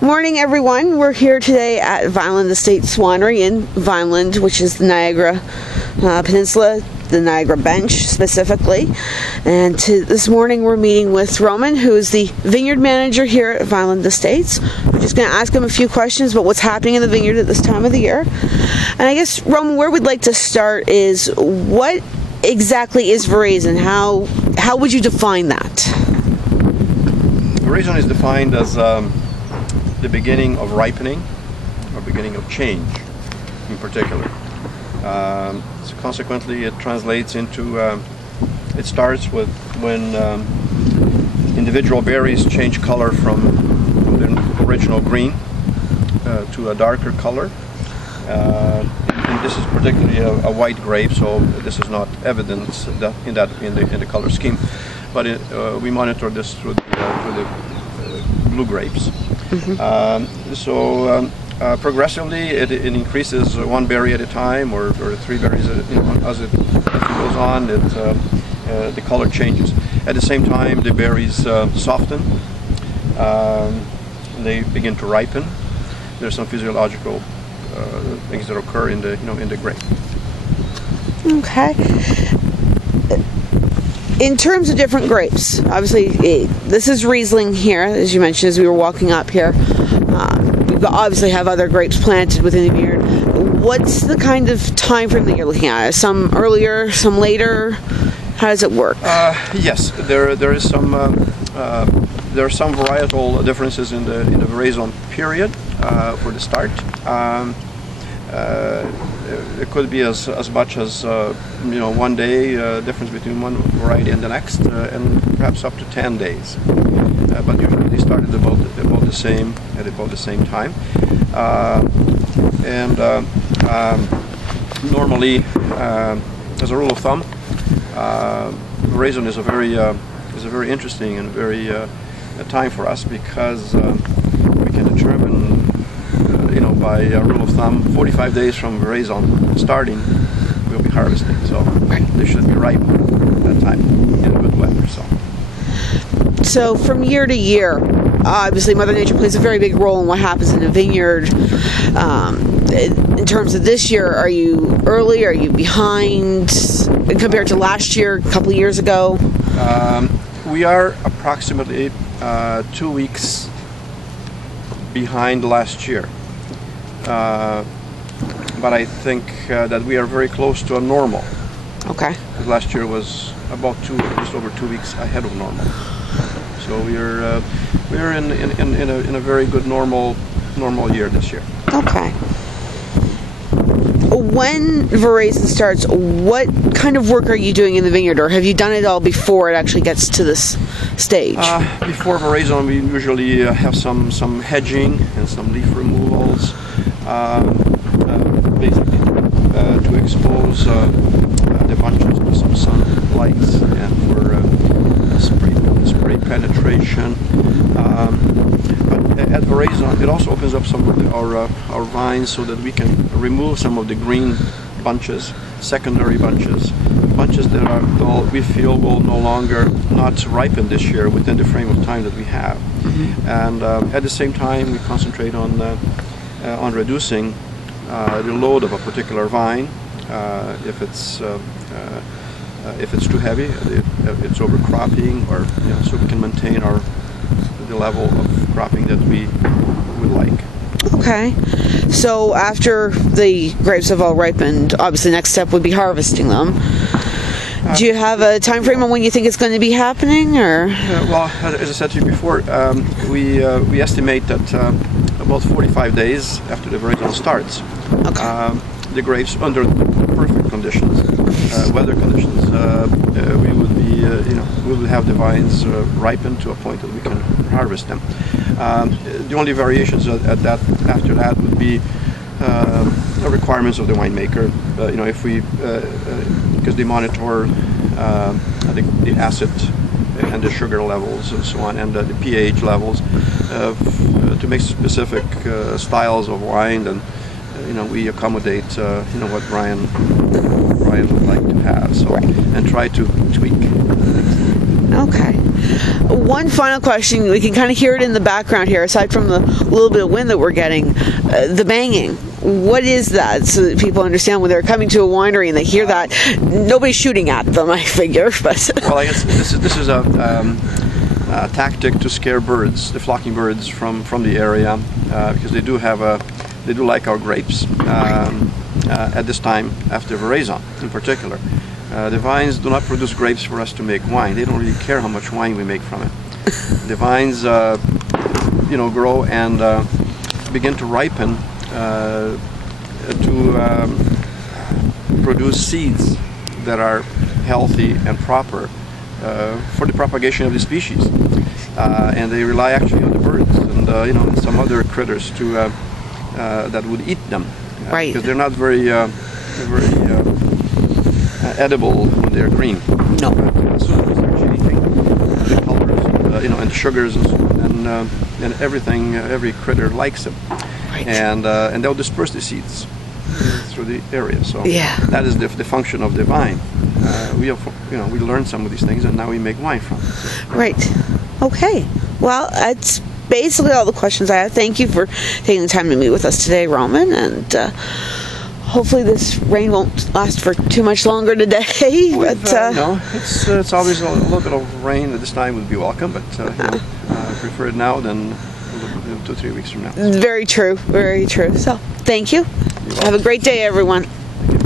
Morning, everyone. We're here today at Vineland Estates Winery in Vineland, which is the Niagara Peninsula, the Niagara Bench specifically. And this morning we're meeting with Roman, who is the vineyard manager here at Vineland Estates. We're just going to ask him a few questions about what's happening in the vineyard at this time of the year. And I guess, Roman, where we'd like to start is what exactly is Veraison? How would you define that? Veraison is defined as the beginning of ripening or beginning of change in particular. So consequently it translates into, it starts with when individual berries change color from the original green to a darker color. And this is particularly a white grape, so this is not evidence in the color scheme, but we monitor this through the blue grapes. Progressively it increases one berry at a time, or three berries as it goes on. The color changes. At the same time, the berries soften. They begin to ripen. There's some physiological things that occur in the grape. Okay. In terms of different grapes, obviously this is Riesling here, as you mentioned as we were walking up here. We obviously have other grapes planted within the vineyard. What's the kind of time frame that you're looking at? Some earlier, some later? How does it work? Yes, there are some varietal differences in the Veraison period for the start. It could be as much as 1 day difference between one variety and the next, and perhaps up to 10 days. But usually they start at about the same time. Normally, as a rule of thumb, Veraison is a very interesting and very time for us, because we can determine, by a rule of thumb, 45 days from Veraison starting, we'll be harvesting. So they should be ripe at that time in good weather. So from year to year, obviously Mother Nature plays a very big role in what happens in a vineyard. In terms of this year, are you early? Are you behind compared to last year, a couple of years ago? We are approximately 2 weeks behind last year. But I think that we are very close to a normal. Okay. Last year was about just over 2 weeks ahead of normal. So we're in a very good normal year this year. Okay. When Veraison starts, what kind of work are you doing in the vineyard, or have you done it all before it actually gets to this stage? Before Veraison, we usually have some hedging and some leaf removals, basically to expose the bunches to some sunlight and for spray penetration. But at Veraison, it also opens up some of our vines so that we can remove some of the green bunches, secondary bunches that we feel will no longer not ripen this year within the frame of time that we have. And at the same time, we concentrate on reducing the load of a particular vine. If it's too heavy, it's overcropping, or so we can maintain the level of cropping that we would like. Okay. So after the grapes have all ripened, obviously the next step would be harvesting them. Do you have a time frame on when you think it's going to be happening, or? Well, as I said to you before, we estimate that about 45 days after the Veraison starts, okay. The grapes under perfect conditions, weather conditions, we would be, we will have the vines ripened to a point that we can harvest them. The only variations after that would be the requirements of the winemaker. If we, because they monitor the acid and the sugar levels and so on, and the pH levels to make specific styles of wine, and we accommodate what Brian would like to have, so and try to tweak. Okay. One final question. We can kind of hear it in the background here, aside from the little bit of wind that we're getting, the banging. What is that? So that people understand when they're coming to a winery and they hear that. Nobody's shooting at them, I figure. But well, I guess this is a tactic to scare birds, the flocking birds from the area, because they do like our grapes at this time after Veraison in particular. The vines do not produce grapes for us to make wine. They don't really care how much wine we make from it. The vines, grow and begin to ripen to produce seeds that are healthy and proper for the propagation of the species. And they rely actually on the birds and some other critters to that would eat them, right? Because they're not very edible when they're green. No. As soon as they're changing the colors, and the sugars and everything, every critter likes them. Right. And they'll disperse the seeds through the area. So yeah, that is the function of the vine. We learned some of these things, and now we make wine from it. So. Right. Okay. Well, that's basically all the questions I have. Thank you for taking the time to meet with us today, Roman, and hopefully this rain won't last for too much longer today. No, it's always a little bit of rain at this time would be welcome, but I prefer it now than 2 or 3 weeks from now. Very true. Very true. So, thank you. Have a great day, everyone.